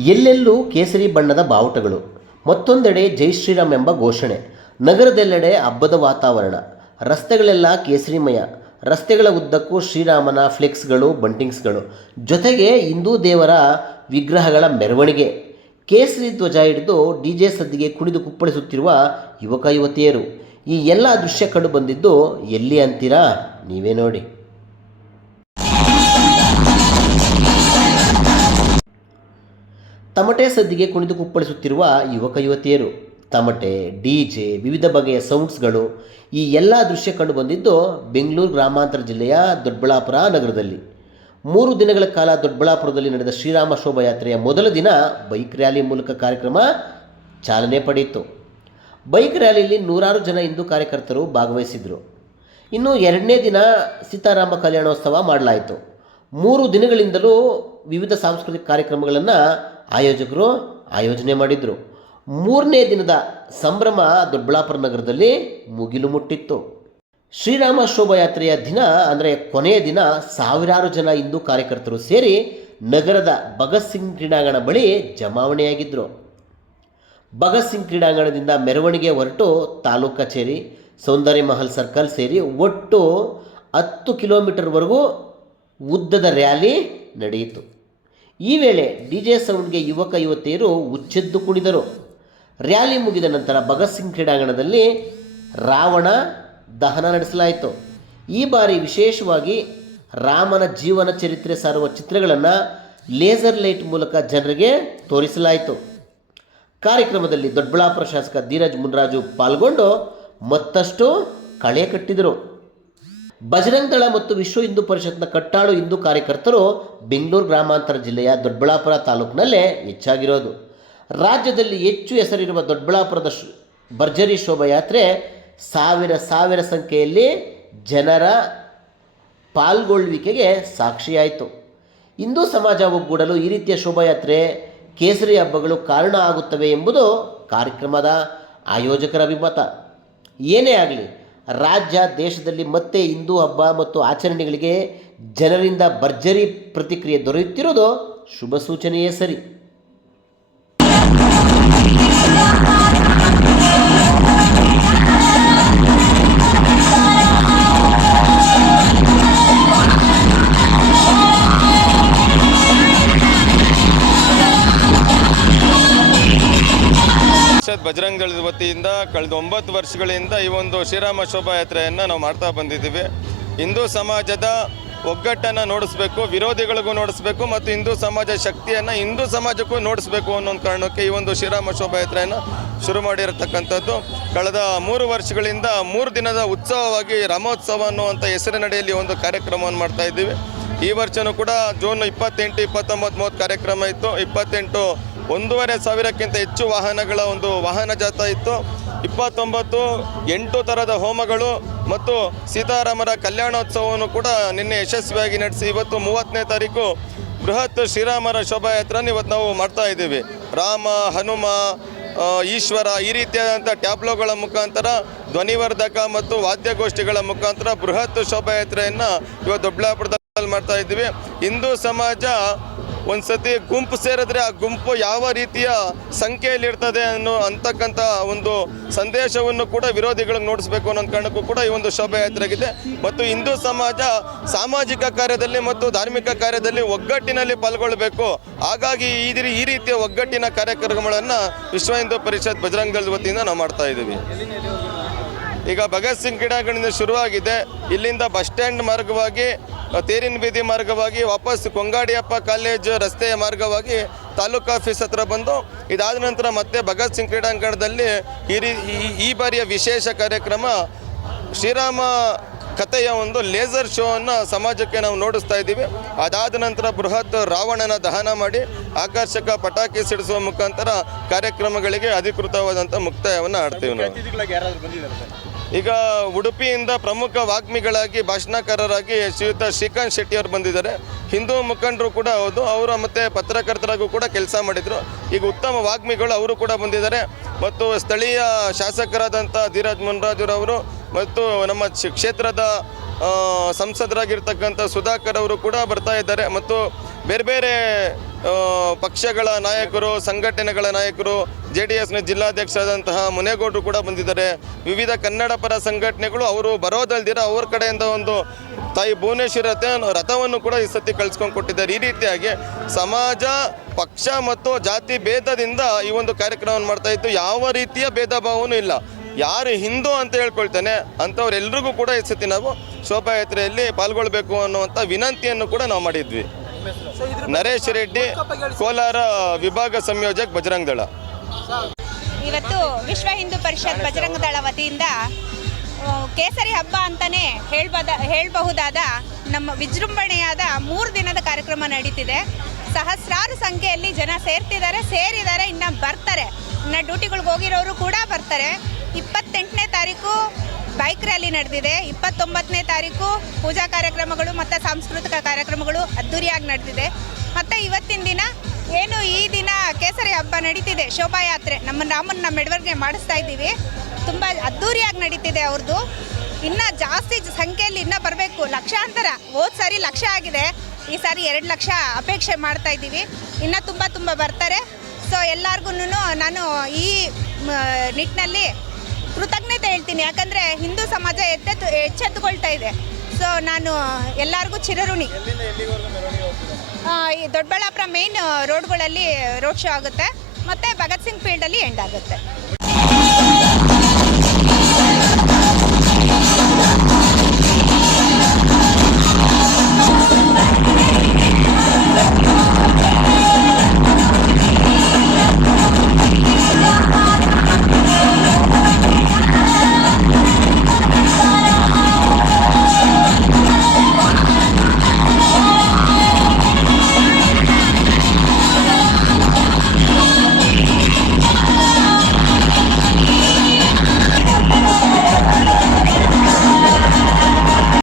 ಎಲ್ಲೆಲ್ಲೂ ಕೇಸರಿ ಬಣ್ಣದ ಬಾವುಟಗಳು. ಮತ್ತೊಂದೆಡೆ ಜೈ ಶ್ರೀರಾಮ್ ಎಂಬ ಘೋಷಣೆ. ನಗರದೆಲ್ಲೆಡೆ ಹಬ್ಬದ ವಾತಾವರಣ. ರಸ್ತೆಗಳೆಲ್ಲ ಕೇಸರಿಮಯ. ರಸ್ತೆಗಳ ಉದ್ದಕ್ಕೂ ಶ್ರೀರಾಮನ ಫ್ಲೆಕ್ಸ್ಗಳು, ಬಂಟಿಂಗ್ಸ್ಗಳು. ಜೊತೆಗೆ ಹಿಂದೂ ದೇವರ ವಿಗ್ರಹಗಳ ಮೆರವಣಿಗೆ. ಕೇಸರಿ ಧ್ವಜ ಹಿಡಿದು ಡಿ ಜೆ ಸದ್ದಿಗೆ ಕುಣಿದು ಕುಪ್ಪಳಿಸುತ್ತಿರುವ ಯುವಕ ಯುವತಿಯರು. ಈ ಎಲ್ಲ ದೃಶ್ಯ ಕಂಡು ಬಂದಿದ್ದು ಎಲ್ಲಿ ಅಂತೀರಾ? ನೀವೇ ನೋಡಿ. ತಮಟೆ ಸದ್ದಿಗೆ ಕುಣಿದು ಕುಪ್ಪಳಿಸುತ್ತಿರುವ ಯುವಕ ಯುವತಿಯರು. ತಮಟೆ, ಡಿ ಜೆ, ವಿವಿಧ ಬಗೆಯ ಸೌಂಡ್ಸ್ಗಳು ಈ ಎಲ್ಲ ದೃಶ್ಯ ಕಂಡು ಬಂದಿದ್ದು ಬೆಂಗಳೂರು ಗ್ರಾಮಾಂತರ ಜಿಲ್ಲೆಯ ದೊಡ್ಡಬಳ್ಳಾಪುರ ನಗರದಲ್ಲಿ. ಮೂರು ದಿನಗಳ ಕಾಲ ದೊಡ್ಡಬಳ್ಳಾಪುರದಲ್ಲಿ ನಡೆದ ಶ್ರೀರಾಮ ಶೋಭಾಯಾತ್ರೆಯ ಮೊದಲ ದಿನ ಬೈಕ್ ರ್ಯಾಲಿ ಮೂಲಕ ಕಾರ್ಯಕ್ರಮ ಚಾಲನೆ ಪಡೆಯಿತು. ಬೈಕ್ ರ್ಯಾಲಿಯಲ್ಲಿ ನೂರಾರು ಜನ ಹಿಂದೂ ಕಾರ್ಯಕರ್ತರು ಭಾಗವಹಿಸಿದರು. ಇನ್ನು ಎರಡನೇ ದಿನ ಸೀತಾರಾಮ ಕಲ್ಯಾಣೋತ್ಸವ ಮಾಡಲಾಯಿತು. ಮೂರು ದಿನಗಳಿಂದಲೂ ವಿವಿಧ ಸಾಂಸ್ಕೃತಿಕ ಕಾರ್ಯಕ್ರಮಗಳನ್ನು ಆಯೋಜಕರು ಆಯೋಜನೆ ಮಾಡಿದರು. ಮೂರನೇ ದಿನದ ಸಂಭ್ರಮ ದೊಡ್ಡಬಳ್ಳಾಪುರ ನಗರದಲ್ಲಿ ಮುಗಿಲು ಮುಟ್ಟಿತ್ತು. ಶ್ರೀರಾಮ ಶೋಭಾಯಾತ್ರೆಯ ದಿನ ಅಂದರೆ ಕೊನೆಯ ದಿನ ಸಾವಿರಾರು ಜನ ಹಿಂದೂ ಕಾರ್ಯಕರ್ತರು ಸೇರಿ ನಗರದ ಭಗತ್ ಸಿಂಗ್ ಕ್ರೀಡಾಂಗಣ ಬಳಿ ಜಮಾವಣೆಯಾಗಿದ್ದರು ಭಗತ್ ಸಿಂಗ್ ಕ್ರೀಡಾಂಗಣದಿಂದ ಮೆರವಣಿಗೆ ಹೊರಟು ತಾಲೂಕು ಕಚೇರಿ, ಸೌಂದರ್ಯ ಮಹಲ್ ಸರ್ಕಲ್ ಸೇರಿ ಒಟ್ಟು ಹತ್ತು ಕಿಲೋಮೀಟರ್ವರೆಗೂ ಉದ್ದದ ರ್ಯಾಲಿ ನಡೆಯಿತು. ಈ ವೇಳೆ ಡಿ ಜೆ ಸೌಂಡ್ಗೆ ಯುವಕ ಯುವತಿಯರು ಉಚ್ಚೆದ್ದು ಕುಣಿದರು. ರ್ಯಾಲಿ ಮುಗಿದ ನಂತರ ಭಗತ್ ಸಿಂಗ್ ಕ್ರೀಡಾಂಗಣದಲ್ಲಿ ರಾವಣ ದಹನ ನಡೆಸಲಾಯಿತು. ಈ ಬಾರಿ ವಿಶೇಷವಾಗಿ ರಾಮನ ಜೀವನ ಚರಿತ್ರೆ ಸಾರುವ ಚಿತ್ರಗಳನ್ನು ಲೇಸರ್ ಲೈಟ್ ಮೂಲಕ ಜನರಿಗೆ ತೋರಿಸಲಾಯಿತು. ಕಾರ್ಯಕ್ರಮದಲ್ಲಿ ದೊಡ್ಡಬಳ್ಳಾಪುರ ಶಾಸಕ ಧೀರಜ್ ಮುನ್ರಾಜು ಪಾಲ್ಗೊಂಡು ಮತ್ತಷ್ಟು ಕಳೆ ಕಟ್ಟಿದರು. ಬಜರಂಗ್ ದಳ ಮತ್ತು ವಿಶ್ವ ಹಿಂದೂ ಪರಿಷತ್ನ ಕಟ್ಟಾಳು ಹಿಂದೂ ಕಾರ್ಯಕರ್ತರು ಬೆಂಗಳೂರು ಗ್ರಾಮಾಂತರ ಜಿಲ್ಲೆಯ ದೊಡ್ಡಬಳ್ಳಾಪುರ ತಾಲೂಕಿನಲ್ಲೇ ಹೆಚ್ಚಾಗಿರೋದು. ರಾಜ್ಯದಲ್ಲಿ ಹೆಚ್ಚು ಹೆಸರಿರುವ ದೊಡ್ಡಬಳ್ಳಾಪುರದ ಭರ್ಜರಿ ಶೋಭಾಯಾತ್ರೆ ಸಾವಿರ ಸಾವಿರ ಸಂಖ್ಯೆಯಲ್ಲಿ ಜನರ ಪಾಲ್ಗೊಳ್ಳುವಿಕೆಗೆ ಸಾಕ್ಷಿಯಾಯಿತು. ಹಿಂದೂ ಸಮಾಜ ಒಗ್ಗೂಡಲು ಈ ರೀತಿಯ ಶೋಭಾಯಾತ್ರೆ ಕೇಸರಿ ಹಬ್ಬಗಳು ಕಾರಣ ಆಗುತ್ತವೆ ಎಂಬುದು ಕಾರ್ಯಕ್ರಮದ ಆಯೋಜಕರ ಅಭಿಮತ. ಏನೇ ಆಗಲಿ ರಾಜ್ಯ ದೇಶದಲ್ಲಿ ಮತ್ತೆ ಹಿಂದೂ ಹಬ್ಬ ಮತ್ತು ಆಚರಣೆಗಳಿಗೆ ಜನರಿಂದ ಭರ್ಜರಿ ಪ್ರತಿಕ್ರಿಯೆ ದೊರೆಯುತ್ತಿರುವುದು ಶುಭ ಸೂಚನೆಯೇ ಸರಿ. ವತಿಯಿಂದ ಕಳೆದ ಒಂಬತ್ತು ವರ್ಷಗಳಿಂದ ಈ ಒಂದು ಶ್ರೀರಾಮ ಶೋಭಾಯಾತ್ರೆಯನ್ನು ನಾವು ಮಾಡ್ತಾ ಬಂದಿದ್ದೀವಿ. ಹಿಂದೂ ಸಮಾಜದ ಒಗ್ಗಟ್ಟನ್ನು ನೋಡಿಸ್ಬೇಕು, ವಿರೋಧಿಗಳಿಗೂ ನೋಡಿಸ್ಬೇಕು ಮತ್ತು ಹಿಂದೂ ಸಮಾಜ ಶಕ್ತಿಯನ್ನು ಹಿಂದೂ ಸಮಾಜಕ್ಕೂ ನೋಡಿಸ್ಬೇಕು ಅನ್ನೋ ಕಾರಣಕ್ಕೆ ಈ ಒಂದು ಶ್ರೀರಾಮ ಶೋಭಾಯಾತ್ರೆಯನ್ನು ಶುರು ಮಾಡಿರತಕ್ಕಂಥದ್ದು. ಕಳೆದ ಮೂರು ವರ್ಷಗಳಿಂದ ಮೂರು ದಿನದ ಉತ್ಸವವಾಗಿ ರಾಮೋತ್ಸವ ಅನ್ನುವಂಥ ಹೆಸರಿನಡಿಯಲ್ಲಿ ಒಂದು ಕಾರ್ಯಕ್ರಮವನ್ನು ಮಾಡ್ತಾ ಇದ್ದೀವಿ. ಈ ವರ್ಷನೂ ಕೂಡ ಜೂನ್ ಇಪ್ಪತ್ತೆಂಟು, ಇಪ್ಪತ್ತೊಂಬತ್ತು, ಮೂವತ್ತು ಕಾರ್ಯಕ್ರಮ ಇತ್ತು. ಇಪ್ಪತ್ತೆಂಟು ಒಂದೂವರೆ ಸಾವಿರಕ್ಕಿಂತ ಹೆಚ್ಚು ವಾಹನಗಳ ಒಂದು ವಾಹನ ಜಾಥಾ ಇತ್ತು. ಇಪ್ಪತ್ತೊಂಬತ್ತು, ಎಂಟು ಥರದ ಹೋಮಗಳು ಮತ್ತು ಸೀತಾರಾಮರ ಕಲ್ಯಾಣೋತ್ಸವವನ್ನು ಕೂಡ ನಿನ್ನೆ ಯಶಸ್ವಿಯಾಗಿ ನಡೆಸಿ. ಇವತ್ತು ಮೂವತ್ತನೇ ತಾರೀಕು ಬೃಹತ್ ಶ್ರೀರಾಮರ ಶೋಭಾಯಾತ್ರೆಯನ್ನು ಇವತ್ತು ನಾವು ಮಾಡ್ತಾ ಇದ್ದೀವಿ. ರಾಮ, ಹನುಮ ಈಶ್ವರ ಈ ರೀತಿಯಾದಂಥ ಟ್ಯಾಬ್ಲೋಗಳ ಮುಖಾಂತರ, ಧ್ವನಿವರ್ಧಕ ಮತ್ತು ವಾದ್ಯಗೋಷ್ಠಿಗಳ ಮುಖಾಂತರ ಬೃಹತ್ ಶೋಭಾಯಾತ್ರೆಯನ್ನು ಇವತ್ತು ದೊಡ್ಡಬಳ್ಳಾಪುರದಲ್ಲಿ ಮಾಡ್ತಾ ಇದ್ದೀವಿ. ಹಿಂದೂ ಸಮಾಜ ಒಂದ್ಸತಿ ಗುಂಪು ಸೇರಿದ್ರೆ ಆ ಗುಂಪು ಯಾವ ರೀತಿಯ ಸಂಖ್ಯೆಯಲ್ಲಿರ್ತದೆ ಅನ್ನೋ ಅಂತಕ್ಕಂಥ ಒಂದು ಸಂದೇಶವನ್ನು ಕೂಡ ವಿರೋಧಿಗಳಿಗೆ ನೋಡಿಸ್ಬೇಕು ಅನ್ನೋ ಕಾರಣಕ್ಕೂ ಕೂಡ ಈ ಒಂದು ಶೋಭಾಯಾತ್ರೆಗಿದೆ ಮತ್ತು ಹಿಂದೂ ಸಮಾಜ ಸಾಮಾಜಿಕ ಕಾರ್ಯದಲ್ಲಿ ಮತ್ತು ಧಾರ್ಮಿಕ ಕಾರ್ಯದಲ್ಲಿ ಒಗ್ಗಟ್ಟಿನಲ್ಲಿ ಪಾಲ್ಗೊಳ್ಬೇಕು ಹಾಗಾಗಿ ಈ ರೀತಿಯ ಒಗ್ಗಟ್ಟಿನ ಕಾರ್ಯಕ್ರಮಗಳನ್ನು ವಿಶ್ವ ಹಿಂದೂ ಪರಿಷತ್ ಬಜರಂಗದ ವತಿಯಿಂದ ನಾವು ಮಾಡ್ತಾ ಇದ್ದೀವಿ. ಈಗ ಭಗತ್ ಸಿಂಗ್ ಕ್ರೀಡಾಂಗಣದಿಂದ ಶುರುವಾಗಿದೆ. ಇಲ್ಲಿಂದ ಬಸ್ ಸ್ಟ್ಯಾಂಡ್ ಮಾರ್ಗವಾಗಿ, ತೇರಿನ ಬೀದಿ ಮಾರ್ಗವಾಗಿ, ವಾಪಸ್ ಕೊಂಗಾಡಿಯಪ್ಪ ಕಾಲೇಜು ರಸ್ತೆಯ ಮಾರ್ಗವಾಗಿ ತಾಲೂಕು ಆಫೀಸ್ ಹತ್ರ ಬಂದು, ಇದಾದ ನಂತರ ಮತ್ತೆ ಭಗತ್ ಸಿಂಗ್ ಕ್ರೀಡಾಂಗಣದಲ್ಲಿ ಈ ರೀ, ಈ- ಈ ಬಾರಿಯ ವಿಶೇಷ ಕಾರ್ಯಕ್ರಮ ಶ್ರೀರಾಮ ಕಥೆಯ ಒಂದು ಲೇಸರ್ ಶೋವನ್ನು ಸಮಾಜಕ್ಕೆ ನಾವು ನೋಡಿಸ್ತಾ ಇದ್ದೀವಿ. ಅದಾದ ನಂತರ ಬೃಹತ್ ರಾವಣನ ದಹನ ಮಾಡಿ, ಆಕರ್ಷಕ ಪಟಾಕಿ ಸಿಡಿಸುವ ಮುಖಾಂತರ ಕಾರ್ಯಕ್ರಮಗಳಿಗೆ ಅಧಿಕೃತವಾದಂಥ ಮುಕ್ತಾಯವನ್ನು ಆಡ್ತೀವಿ ನಾವು. ಈಗ ಉಡುಪಿಯಿಂದ ಪ್ರಮುಖ ವಾಗ್ಮಿಗಳಾಗಿ, ಭಾಷಣಕಾರರಾಗಿ ಶ್ರೀಯುತ ಶ್ರೀಕಾಂತ್ ಶೆಟ್ಟಿ ಅವರು ಬಂದಿದ್ದಾರೆ. ಹಿಂದೂ ಮುಖಂಡರು ಕೂಡ ಹೌದು, ಅವರು ಮತ್ತು ಪತ್ರಕರ್ತರಾಗೂ ಕೂಡ ಕೆಲಸ ಮಾಡಿದರು. ಈಗ ಉತ್ತಮ ವಾಗ್ಮಿಗಳು ಅವರು ಕೂಡ ಬಂದಿದ್ದಾರೆ. ಮತ್ತು ಸ್ಥಳೀಯ ಶಾಸಕರಾದಂಥ ಧೀರಜ್ ಮುನ್ರಾಜುರವರು ಮತ್ತು ನಮ್ಮ ಕ್ಷೇತ್ರದ ಸಂಸದರಾಗಿರ್ತಕ್ಕಂಥ ಸುಧಾಕರ್ ಅವರು ಕೂಡ ಬರ್ತಾ ಇದ್ದಾರೆ. ಮತ್ತು ಬೇರೆ ಬೇರೆ ಪಕ್ಷಗಳ ನಾಯಕರು, ಸಂಘಟನೆಗಳ ನಾಯಕರು ಜೆ ಡಿ ಎಸ್ನ ಜಿಲ್ಲಾಧ್ಯಕ್ಷರಾದಂತಹ ಮುನೇಗೌಡರು ಕೂಡ ಬಂದಿದ್ದಾರೆ. ವಿವಿಧ ಕನ್ನಡ ಪರ ಸಂಘಟನೆಗಳು ಅವರು ಬರೋದಲ್ದಿರ ಅವ್ರ ಕಡೆಯಿಂದ ಒಂದು ತಾಯಿ ಭುವನೇಶ್ವರಿ ರಥ ರಥವನ್ನು ಕೂಡ ಈ ಸತಿ ಕಳಿಸ್ಕೊಂಡು ಕೊಟ್ಟಿದ್ದಾರೆ. ಈ ರೀತಿಯಾಗಿ ಸಮಾಜ ಪಕ್ಷ ಮತ್ತು ಜಾತಿ ಭೇದದಿಂದ ಈ ಒಂದು ಕಾರ್ಯಕ್ರಮವನ್ನು ಮಾಡ್ತಾ ಇತ್ತು. ಯಾವ ರೀತಿಯ ಭೇದ ಭಾವನೂ ಇಲ್ಲ. ಯಾರು ಹಿಂದೂ ಅಂತ ಹೇಳ್ಕೊಳ್ತಾನೆ ಅಂಥವ್ರೆಲ್ರಿಗೂ ಕೂಡ ಈ ಸತಿ ನಾವು ಶೋಭಾಯಾತ್ರೆಯಲ್ಲಿ ಪಾಲ್ಗೊಳ್ಬೇಕು ಅನ್ನುವಂಥ ವಿನಂತಿಯನ್ನು ಕೂಡ ನಾವು ಮಾಡಿದ್ವಿ. ನರೇಶ್ ರೆಡ್ಡಿ ಕೋಲಾರ ವಿಭಾಗ ಸಂಯೋಜಕ್ ಬಜರಂಗ್ ದಳ ಇವತ್ತು ವಿಶ್ವ ಹಿಂದೂ ಪರಿಷತ್ ಬಜರಂಗ ದಳ ವತಿಯಿಂದ ಕೇಸರಿ ಹಬ್ಬ ಅಂತಾನೆ ಹೇಳ್ಬದ, ಹೇಳಬಹುದಾದ ನಮ್ಮ ವಿಜೃಂಭಣೆಯಾದ ಮೂರು ದಿನದ ಕಾರ್ಯಕ್ರಮ ನಡೀತಿದೆ. ಸಹಸ್ರಾರು ಸಂಖ್ಯೆಯಲ್ಲಿ ಜನ ಸೇರ್ತಿದ್ದಾರೆ, ಸೇರಿದ್ದಾರೆ, ಇನ್ನು ಬರ್ತಾರೆ. ಇನ್ನು ಡ್ಯೂಟಿಗಳಿಗೆ ಹೋಗಿರೋರು ಕೂಡ ಬರ್ತಾರೆ. ಇಪ್ಪತ್ತೆಂಟನೇ ತಾರೀಕು ಬೈಕ್ ರ್ಯಾಲಿ ನಡೆದಿದೆ. ಇಪ್ಪತ್ತೊಂಬತ್ತನೇ ತಾರೀಕು ಪೂಜಾ ಕಾರ್ಯಕ್ರಮಗಳು ಮತ್ತು ಸಾಂಸ್ಕೃತಿಕ ಕಾರ್ಯಕ್ರಮಗಳು ಅದ್ದೂರಿಯಾಗಿ ನಡೆದಿದೆ. ಮತ್ತು ಇವತ್ತಿನ ದಿನ ಏನು ಈ ದಿನ ಕೇಸರಿ ಹಬ್ಬ ನಡೀತಿದೆ, ಶೋಭಾಯಾತ್ರೆ. ನಮ್ಮ ರಾಮನ್ನ ಮೆಡವರ್ಗೆ ಮಾಡಿಸ್ತಾ ಇದ್ದೀವಿ. ತುಂಬ ಅದ್ದೂರಿಯಾಗಿ ನಡೀತಿದೆ ಅವ್ರದ್ದು ಇನ್ನೂ ಜಾಸ್ತಿ ಸಂಖ್ಯೆಯಲ್ಲಿ ಇನ್ನೂ ಬರಬೇಕು. ಲಕ್ಷಾಂತರ, ಹೋದ ಸಾರಿ ಲಕ್ಷ ಆಗಿದೆ. ಈ ಸಾರಿ ಎರಡು ಲಕ್ಷ ಅಪೇಕ್ಷೆ ಮಾಡ್ತಾ ಇದ್ದೀವಿ. ಇನ್ನೂ ತುಂಬ ತುಂಬ ಬರ್ತಾರೆ. ಸೊ ಎಲ್ಲರಿಗೂ ನಾನು ಈ ನಿಟ್ಟಿನಲ್ಲಿ ಕೃತಜ್ಞತೆ ಹೇಳ್ತೀನಿ. ಯಾಕಂದರೆ ಹಿಂದೂ ಸಮಾಜ ಎತ್ತೆತ್ತು, ಎಚ್ಚೆತ್ತುಕೊಳ್ತಾ ಇದೆ. ಸೊ ನಾನು ಎಲ್ಲರಿಗೂ ಚಿರಋಣಿ. ಈ ದೊಡ್ಡಬಳ್ಳಾಪುರ ಮೇನ್ ರೋಡ್ಗಳಲ್ಲಿ ರೋಡ್ ಶೋ ಆಗುತ್ತೆ. ಮತ್ತು ಭಗತ್ ಸಿಂಗ್ ಫೀಲ್ಡಲ್ಲಿ ಎಂಡ್ ಆಗುತ್ತೆ.